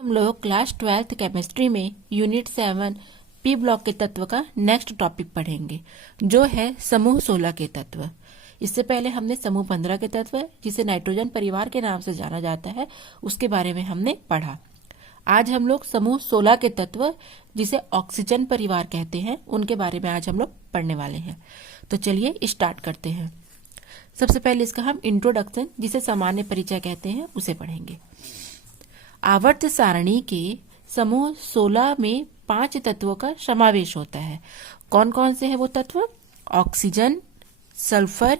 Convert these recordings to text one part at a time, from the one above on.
हम लोग class 12th chemistry में यूनिट 7 पी ब्लॉक के तत्व का नेक्स्ट टॉपिक पढ़ेंगे, जो है समूह 16 के तत्व। इससे पहले हमने समूह 15 के तत्व, जिसे नाइट्रोजन परिवार के नाम से जाना जाता है, उसके बारे में हमने पढ़ा। आज हम लोग समूह 16 के तत्व, जिसे ऑक्सीजन परिवार कहते हैं, उनके बारे में आज हम लोग पढ़ने वाले हैं। तो चलिए स्टार्ट करते हैं। सबसे पहले इसका हम इंट्रोडक्शन, जिसे सामान्य परिचय कहते हैं, उसे पढ़ेंगे। आवर्त सारणी के समूह 16 में 5 तत्वों का समावेश होता है। कौन कौन से हैं वो तत्व? ऑक्सीजन, सल्फर,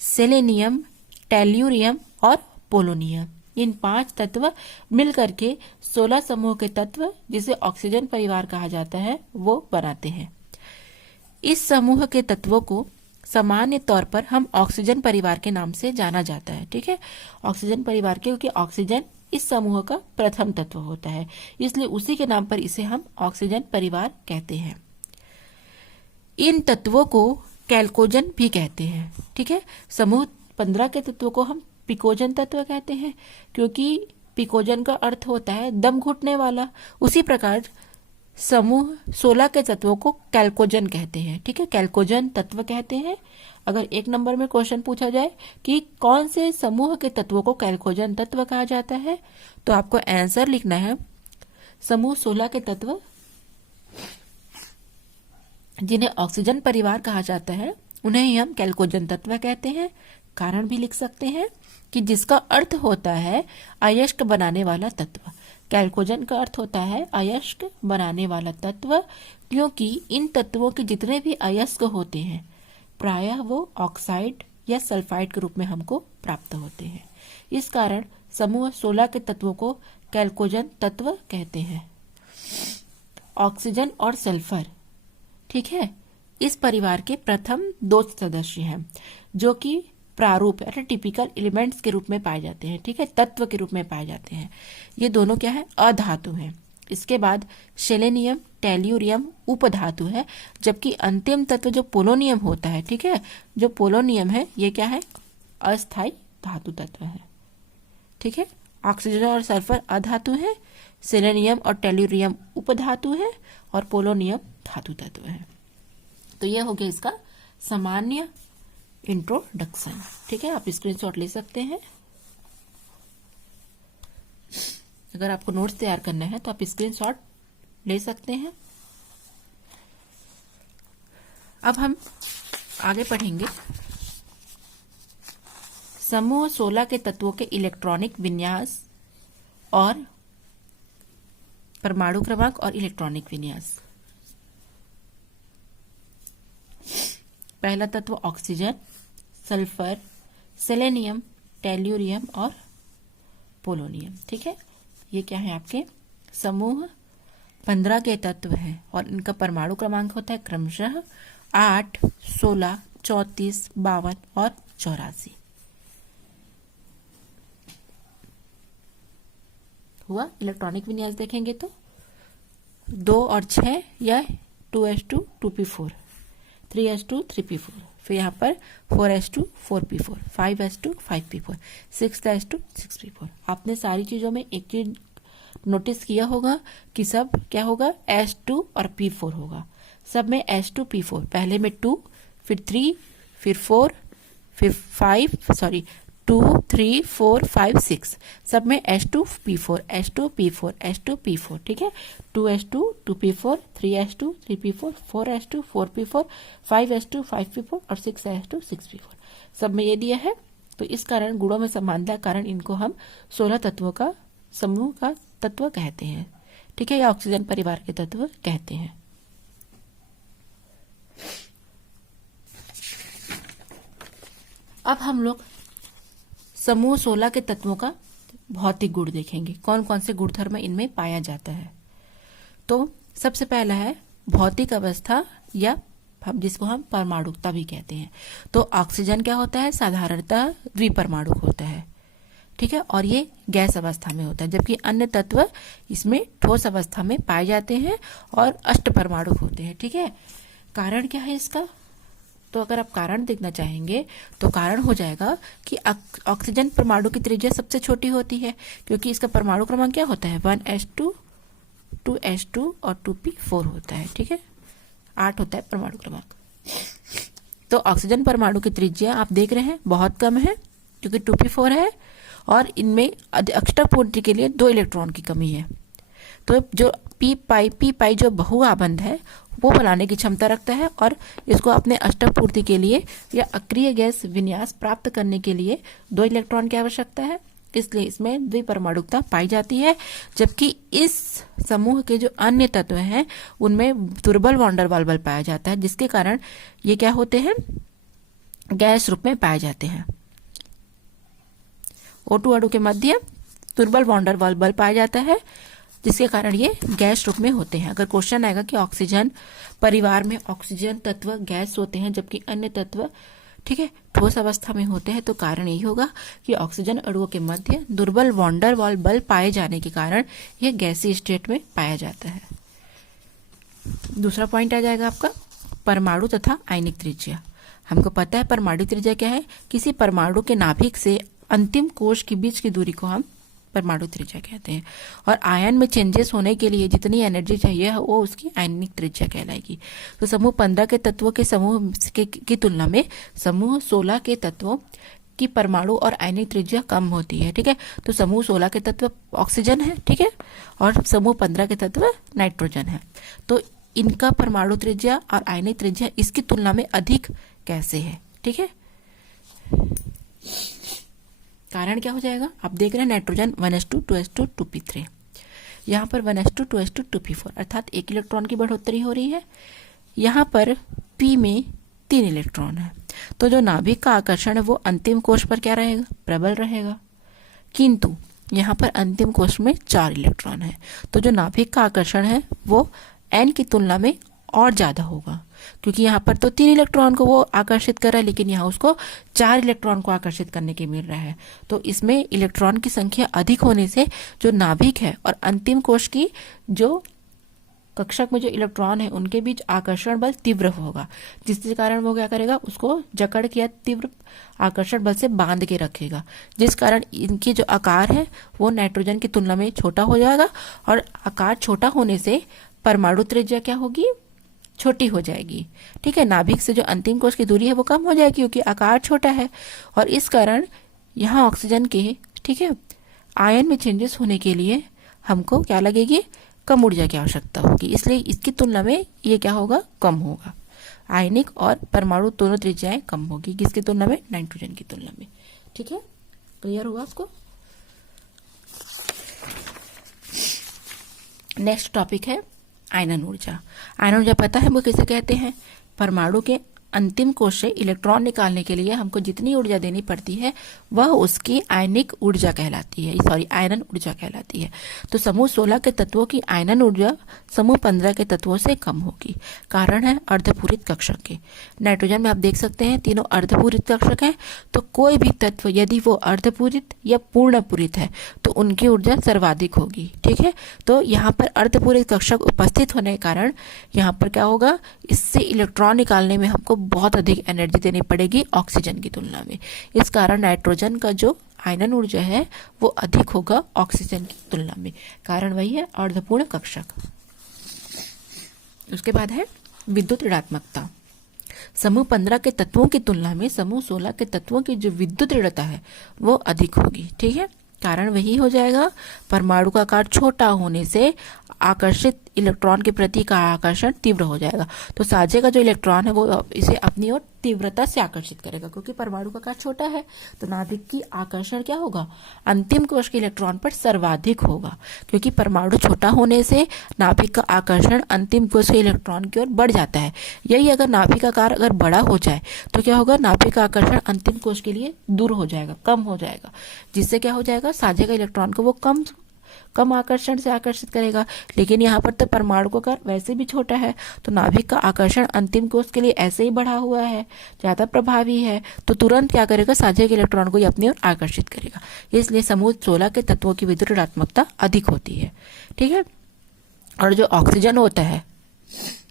सेलेनियम, टेल्यूरियम और पोलोनियम। इन 5 तत्व मिलकर के 16 समूह के तत्व, जिसे ऑक्सीजन परिवार कहा जाता है, वो बनाते हैं। इस समूह के तत्वों को सामान्य तौर पर हम ऑक्सीजन परिवार के नाम से जाना जाता है। ठीक है, ऑक्सीजन परिवार क्योंकि ऑक्सीजन इस समूह का प्रथम तत्व होता है, इसलिए उसी के नाम पर इसे हम ऑक्सीजन परिवार कहते हैं। इन तत्वों को कैल्कोजन भी कहते हैं। ठीक है, समूह 15 के तत्वों को हम पिकोजन तत्व कहते हैं, क्योंकि पिकोजन का अर्थ होता है दम घुटने वाला। उसी प्रकार समूह 16 के तत्वों को कैल्कोजन कहते हैं। ठीक है, कैल्कोजन तत्व कहते हैं। अगर 1 नंबर में क्वेश्चन पूछा जाए कि कौन से समूह के तत्वों को कैल्कोजन तत्व कहा जाता है, तो आपको आंसर लिखना है समूह 16 के तत्व, जिन्हें ऑक्सीजन परिवार कहा जाता है, उन्हें ही हम कैल्कोजन तत्व कहते हैं। कारण भी लिख सकते हैं कि जिसका अर्थ होता है अयस्क बनाने वाला तत्व। कैल्कोजन का अर्थ होता है अयस्क बनाने वाला तत्व, क्योंकि इन तत्वों के जितने भी अयस्क होते हैं, प्रायः वो ऑक्साइड या सल्फाइड के रूप में हमको प्राप्त होते हैं। इस कारण समूह 16 के तत्वों को कैल्कोजन तत्व कहते हैं। ऑक्सीजन और सल्फर, ठीक है, इस परिवार के प्रथम 2 सदस्य हैं, जो कि प्रारूप या टिपिकल एलिमेंट्स के रूप में पाए जाते हैं। ठीक है, तत्व के रूप में पाए जाते हैं। ये दोनों क्या है? अधातु हैं। इसके बाद सेलेनियम, टेल्यूरियम उपधातु है, जबकि अंतिम तत्व जो पोलोनियम होता है, ठीक है, जो पोलोनियम है, ये क्या है? अस्थायी धातु तत्व है। ठीक है, ऑक्सीजन और सल्फर अधातु है, सेलेनियम और टेल्यूरियम उपधातु है, और पोलोनियम धातु तत्व है। तो ये हो गया इसका सामान्य इंट्रोडक्शन। ठीक है, आप स्क्रीनशॉट ले सकते हैं। अगर आपको नोट्स तैयार करना है तो आप स्क्रीनशॉट ले सकते हैं। अब हम आगे पढ़ेंगे समूह 16 के तत्वों के इलेक्ट्रॉनिक विन्यास और परमाणु क्रमांक और इलेक्ट्रॉनिक विन्यास। पहला तत्व ऑक्सीजन, सल्फर, सेलेनियम, टेल्यूरियम और पोलोनियम। ठीक है, ये क्या है? आपके समूह 15 के तत्व हैं, और इनका परमाणु क्रमांक होता है क्रमशः 8, 16, 34, 52 और 84। हुआ। इलेक्ट्रॉनिक विन्यास देखेंगे तो 2 और 6 या 2s2 2p4, 3s2 3p4, फिर यहाँ पर 4s2 4p4, 5s2 5p4, 6s2 6p4। आपने सारी चीजों में एक चीज नोटिस किया होगा कि सब क्या होगा? s2 और p4 होगा। सब में s2 p4, पहले में 2, फिर 3, फिर 4, फिर 5, 2 3 4 5 6, सब में s2 p4 s2 p4 s2 p4। ठीक है, 2s2 2p4, 3s2 3p4, 4s2 4p4, 5s2 5p4 और 6s2 6p4, सब में ये दिया है। तो इस कारण गुणों में समानता कारण इनको हम 16 तत्वों का समूह का तत्व कहते हैं। ठीक है, या ऑक्सीजन परिवार के तत्व कहते हैं। अब हम लोग समूह 16 के तत्वों का भौतिक गुण देखेंगे, कौन कौन से गुणधर्म इनमें पाया जाता है। तो सबसे पहला है भौतिक अवस्था, या जिसको हम परमाणुकता भी कहते हैं। तो ऑक्सीजन क्या होता है? साधारणतः द्विपरमाणुक होता है। ठीक है, और ये गैस अवस्था में होता है, जबकि अन्य तत्व इसमें ठोस अवस्था में पाए जाते हैं और अष्टपरमाणुक होते हैं। ठीक है, कारण क्या है इसका? तो अगर आप कारण देखना चाहेंगे तो कारण हो जाएगा कि ऑक्सीजन परमाणु की त्रिज्या सबसे छोटी होती है, क्योंकि इसका परमाणु क्रमांक क्या होता है 1s2 2s2 और 2p4 होता है। ठीक है, 8 होता है परमाणु क्रमांक। तो ऑक्सीजन परमाणु की त्रिज्या आप देख रहे हैं बहुत कम है, क्योंकि 2p4 है और इनमें अष्टक पूर्ति के लिए 2 इलेक्ट्रॉन की कमी है। तो जो पी पाई जो बहु आबंध है वो बनाने की क्षमता रखता है और इसको अपने अष्टक पूर्ति के लिए या अक्रिय गैस विन्यास प्राप्त करने के लिए 2 इलेक्ट्रॉन की आवश्यकता है, इसलिए इसमें द्विपरमाणुकता पाई जाती है। जबकि इस समूह के जो अन्य तत्व हैं उनमें दुर्बल वॉन डेर वाल्स बल पाया जाता है, जिसके कारण ये क्या होते हैं, गैस रूप में पाए जाते हैं। O2 अणु के मध्य दुर्बल वॉन डेर वाल्स बल पाया जाता है, जिसके कारण ये गैस रूप में होते हैं। अगर क्वेश्चन आएगा कि ऑक्सीजन परिवार में ऑक्सीजन तत्व गैस होते हैं जबकि अन्य तत्व, ठीक है, ठोस अवस्था में होते हैं, तो कारण यही होगा कि ऑक्सीजन अणुओं के मध्य दुर्बल वॉन डेर वाल्स बल पाए जाने के कारण यह गैसीय स्टेट में पाया जाता है। दूसरा पॉइंट आ जाएगा आपका परमाणु तथा आयनिक त्रिज्या। हमको पता है परमाणु त्रिज्या क्या है, किसी परमाणु के नाभिक से अंतिम कोश के बीच की दूरी को हम परमाणु त्रिज्या कहते हैं, और आयन में चेंजेस होने के लिए जितनी एनर्जी चाहिए वो उसकी आयनिक त्रिज्या कहलाएगी। तो समूह 15 के तत्वों के समूह की तुलना में समूह 16 के तत्वों की परमाणु और आयनिक त्रिज्या कम होती है। ठीक है, तो समूह 16 के तत्व ऑक्सीजन है, ठीक है, और समूह 15 के तत्व नाइट्रोजन है। तो इनका परमाणु त्रिज्या और आयनिक त्रिज्या इसकी तुलना में अधिक कैसे है? ठीक है, कारण क्या हो जाएगा, आप देख रहे हैं नाइट्रोजन 1s2 2s2 2p3, यहाँ पर 1s2 2s2 2p4 अर्थात 1 इलेक्ट्रॉन की बढ़ोतरी हो रही है। यहाँ पर p में 3 इलेक्ट्रॉन है, तो जो नाभिक का आकर्षण है वो अंतिम कोश पर क्या रहेगा, प्रबल रहेगा। किंतु यहाँ पर अंतिम कोश में 4 इलेक्ट्रॉन है, तो जो नाभिक का आकर्षण है वो n की तुलना में और ज्यादा होगा, क्योंकि यहाँ पर तो 3 इलेक्ट्रॉन को वो आकर्षित कर रहा है, लेकिन यहाँ उसको 4 इलेक्ट्रॉन को आकर्षित करने के मिल रहा है। तो इसमें इलेक्ट्रॉन की संख्या अधिक होने से जो नाभिक है और अंतिम कोश की जो कक्षक में जो इलेक्ट्रॉन है उनके बीच आकर्षण बल तीव्र होगा, जिसके कारण वो क्या करेगा, उसको जकड़ के तीव्र आकर्षण बल से बांध के रखेगा, जिस कारण इनकी जो आकार है वो नाइट्रोजन की तुलना में छोटा हो जाएगा, और आकार छोटा होने से परमाणु त्रिज्या क्या होगी, छोटी हो जाएगी। ठीक है, नाभिक से जो अंतिम कोश की दूरी है वो कम हो जाएगी क्योंकि आकार छोटा है, और इस कारण यहाँ ऑक्सीजन के, ठीक है, आयन में चेंजेस होने के लिए हमको क्या लगेगी, कम ऊर्जा की आवश्यकता होगी, इसलिए इसकी तुलना में ये क्या होगा, कम होगा। आयनिक और परमाणु दोनों त्रिज्याएं कम होगी, किसकी तुलना में, नाइट्रोजन की तुलना में। ठीक है, क्लियर हुआ आपको? नेक्स्ट टॉपिक है आयनन ऊर्जा। आयनन ऊर्जा पता है वो किसे कहते हैं, परमाणु के अंतिम कोश से इलेक्ट्रॉन निकालने के लिए हमको जितनी ऊर्जा देनी पड़ती है वह उसकी आयनिक ऊर्जा कहलाती है, सॉरी आयनन ऊर्जा कहलाती है। तो समूह 16 के तत्वों की आयनन ऊर्जा समूह 15 के तत्वों से कम होगी। कारण है अर्धपूरित कक्षक के। नाइट्रोजन में आप देख सकते हैं तीनों अर्धपूरित कक्षक हैं, तो कोई भी तत्व यदि वो अर्धपूरित या पूर्णपूरित है तो उनकी ऊर्जा सर्वाधिक होगी। ठीक है, तो यहाँ पर अर्धपूरित कक्षक उपस्थित होने के कारण यहाँ पर क्या होगा, इससे इलेक्ट्रॉन निकालने में हमको बहुत अधिक एनर्जी देनी पड़ेगी ऑक्सीजन की तुलना में। इस कारण नाइट्रोजन का जो आयनन ऊर्जा है वो अधिक होगा ऑक्सीजन की तुलना में। कारण वही है अर्धपूर्ण कक्षक। उसके बाद है विद्युत ऋणात्मकता। समूह 15 के तत्वों की तुलना में समूह 16 के तत्वों की जो विद्युत ऋणता है वो अधिक होगी। ठीक है, कारण वही हो जाएगा, परमाणु का आकार छोटा होने से आकर्षित इलेक्ट्रॉन के प्रति का आकर्षण तीव्र हो जाएगा। तो साझे का जो इलेक्ट्रॉन है वो इसे अपनी ओर तीव्रता से आकर्षित करेगा, क्योंकि परमाणु का आकार छोटा है तो नाभिक की आकर्षण क्या होगा, अंतिम कोश के इलेक्ट्रॉन पर सर्वाधिक होगा, क्योंकि परमाणु छोटा होने से नाभिक का आकर्षण अंतिम कोश के इलेक्ट्रॉन की ओर बढ़ जाता है। यही अगर नाभिक का आकार अगर बड़ा हो जाए तो क्या होगा, नाभिक का आकर्षण अंतिम कोश के लिए दूर हो जाएगा, कम हो जाएगा, जिससे क्या हो जाएगा, साझे का इलेक्ट्रॉन को वो कम आकर्षण से आकर्षित करेगा। लेकिन यहाँ पर तो परमाणु का आकार वैसे भी छोटा है, तो नाभिक का आकर्षण अंतिम कोश के लिए ऐसे ही बढ़ा हुआ है, ज्यादा प्रभावी है, तो तुरंत क्या करेगा, साझे के इलेक्ट्रॉन को अपनी ओर आकर्षित करेगा। इसलिए समूह 16 के तत्वों की विद्युत ऋणात्मकता अधिक होती है। ठीक है, और जो ऑक्सीजन होता है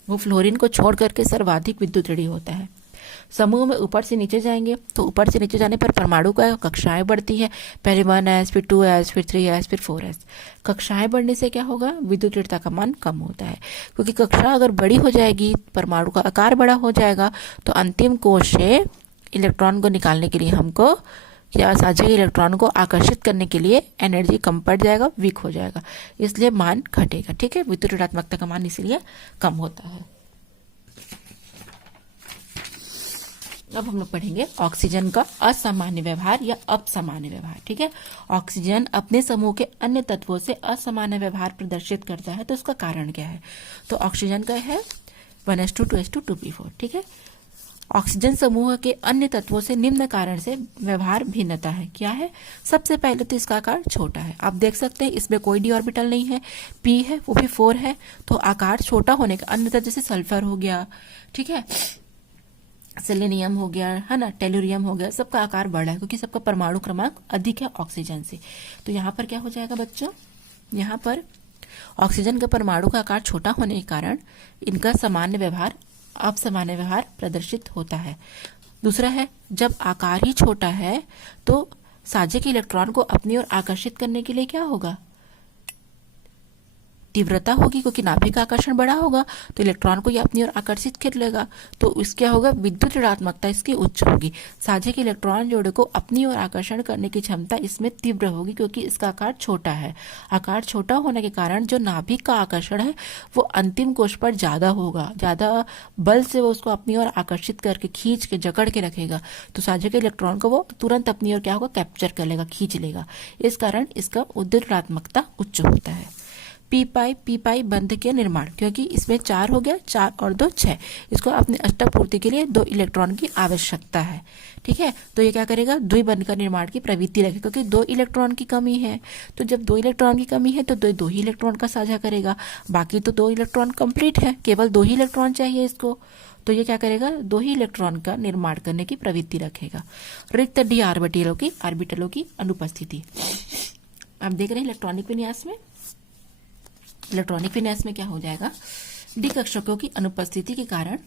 वो फ्लोरीन को छोड़ करके सर्वाधिक विद्युत ऋणी होता है। समूह में ऊपर से नीचे जाएंगे तो ऊपर से नीचे जाने पर परमाणु का कक्षाएं बढ़ती है, पहले 1s, फिर 2s, फिर 3s, फिर 4s। कक्षाएं बढ़ने से क्या होगा, विद्युतीयता का मान कम होता है, क्योंकि कक्षा अगर बड़ी हो जाएगी, परमाणु का आकार बड़ा हो जाएगा, तो अंतिम कोश से इलेक्ट्रॉन को निकालने के लिए हमको या साझे इलेक्ट्रॉन को आकर्षित करने के लिए एनर्जी कम पड़ जाएगा, वीक हो जाएगा, इसलिए मान घटेगा। ठीक है, विद्युत ऋणात्मकता का मान इसलिए कम होता है। अब हम लोग पढ़ेंगे ऑक्सीजन का असामान्य व्यवहार या अपसामान्य व्यवहार। ठीक है, ऑक्सीजन अपने समूह के अन्य तत्वों से असामान्य व्यवहार प्रदर्शित करता है, तो उसका कारण क्या है? तो ऑक्सीजन का है 1s2 2s2 2p4। ठीक है, ऑक्सीजन समूह के अन्य तत्वों से निम्न कारण से व्यवहार भिन्नता है। क्या है? सबसे पहले तो इसका आकार छोटा है। आप देख सकते हैं इसमें कोई डी ऑर्बिटल नहीं है, p है, वो भी 4 है, तो आकार छोटा होने का अन्य तत्व जैसे सल्फर हो गया, ठीक है, सेलेनियम हो गया, है ना, टेलुरियम हो गया, सबका आकार बड़ा है क्योंकि सबका परमाणु क्रमांक अधिक है ऑक्सीजन से। तो यहाँ पर क्या हो जाएगा बच्चों, यहाँ पर ऑक्सीजन के परमाणु का आकार छोटा होने के कारण इनका सामान्य व्यवहार अपसामान्य व्यवहार प्रदर्शित होता है। दूसरा है, जब आकार ही छोटा है तो साझे के इलेक्ट्रॉन को अपनी ओर आकर्षित करने के लिए क्या होगा, तीव्रता होगी, क्योंकि नाभिक का आकर्षण बड़ा होगा तो इलेक्ट्रॉन को ये अपनी ओर आकर्षित कर लेगा, तो इसके होगा विद्युत ऋणात्मकता इसकी उच्च होगी। साझे के इलेक्ट्रॉन जोड़े को अपनी ओर आकर्षण करने की क्षमता इसमें तीव्र होगी, क्योंकि इसका आकार छोटा है। आकार छोटा होने के कारण जो नाभिक का आकर्षण है वो अंतिम कोश पर ज्यादा होगा, ज्यादा बल से वो उसको अपनी ओर आकर्षित करके खींच के जकड़ के रखेगा, तो साझे के इलेक्ट्रॉन को वो तुरंत अपनी ओर क्या होगा, कैप्चर कर लेगा, खींच लेगा। इस कारण इसका विद्युत ऋणात्मकता उच्च होता है। पी पाई बंध के निर्माण, क्योंकि इसमें 4 हो गया, 4 और 2 6, इसको अपने अष्टक पूर्ति के लिए 2 इलेक्ट्रॉन की आवश्यकता है। ठीक है, तो ये क्या करेगा, द्विबंध का निर्माण की प्रवृत्ति रखेगा, क्योंकि 2 इलेक्ट्रॉन की कमी है, तो जब 2 इलेक्ट्रॉन की कमी है तो 2 ही इलेक्ट्रॉन का साझा करेगा, बाकी तो 2 इलेक्ट्रॉन कंप्लीट है, केवल 2 ही इलेक्ट्रॉन चाहिए इसको, तो ये क्या करेगा, 2 ही इलेक्ट्रॉन का निर्माण करने की प्रवृत्ति रखेगा। रिक्त डी ऑर्बिटलों की अनुपस्थिति। आप देख रहे हैं इलेक्ट्रॉनिक विन्यास में क्या हो जाएगा, डी कक्षकों की अनुपस्थिति के कारण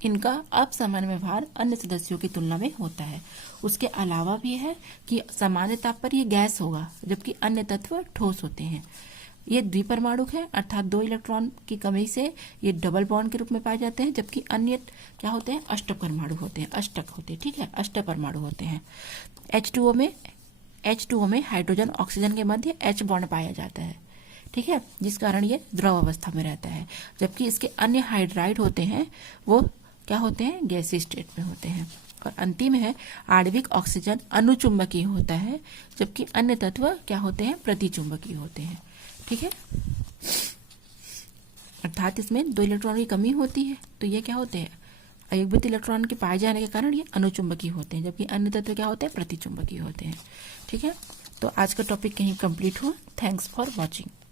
इनका अपसामान्य व्यवहार अन्य सदस्यों की तुलना में होता है। उसके अलावा भी है कि सामान्य ताप पर ये गैस होगा, जबकि अन्य तत्व ठोस होते हैं। ये द्विपरमाणुक है, अर्थात 2 इलेक्ट्रॉन की कमी से ये डबल बॉन्ड के रूप में पाए जाते हैं, जबकि अन्य क्या होते हैं, अष्टक परमाणु होते हैं, अष्टक होते हैं। ठीक है, अष्टक परमाणु होते हैं। H2O में हाइड्रोजन ऑक्सीजन के मध्य H बॉन्ड पाया जाता है, ठीक है, जिस कारण ये द्रव अवस्था में रहता है, जबकि इसके अन्य हाइड्राइड होते हैं वो क्या होते हैं, गैसीय स्टेट में होते हैं। और अंतिम है, आणविक ऑक्सीजन अनुचुंबकीय होता है, जबकि अन्य तत्व क्या होते हैं, प्रतिचुंबकीय होते हैं। ठीक है, अर्थात इसमें 2 इलेक्ट्रॉन की कमी होती है, तो ये क्या होते हैं, अयुग्मित इलेक्ट्रॉन के पाए जाने के कारण ये अनुचुंबकीय होते हैं, जबकि अन्य तत्व क्या होते हैं, प्रतिचुंबकीय होते हैं। ठीक है, तो आज का टॉपिक कहीं कंप्लीट हुआ। Thanks for watching.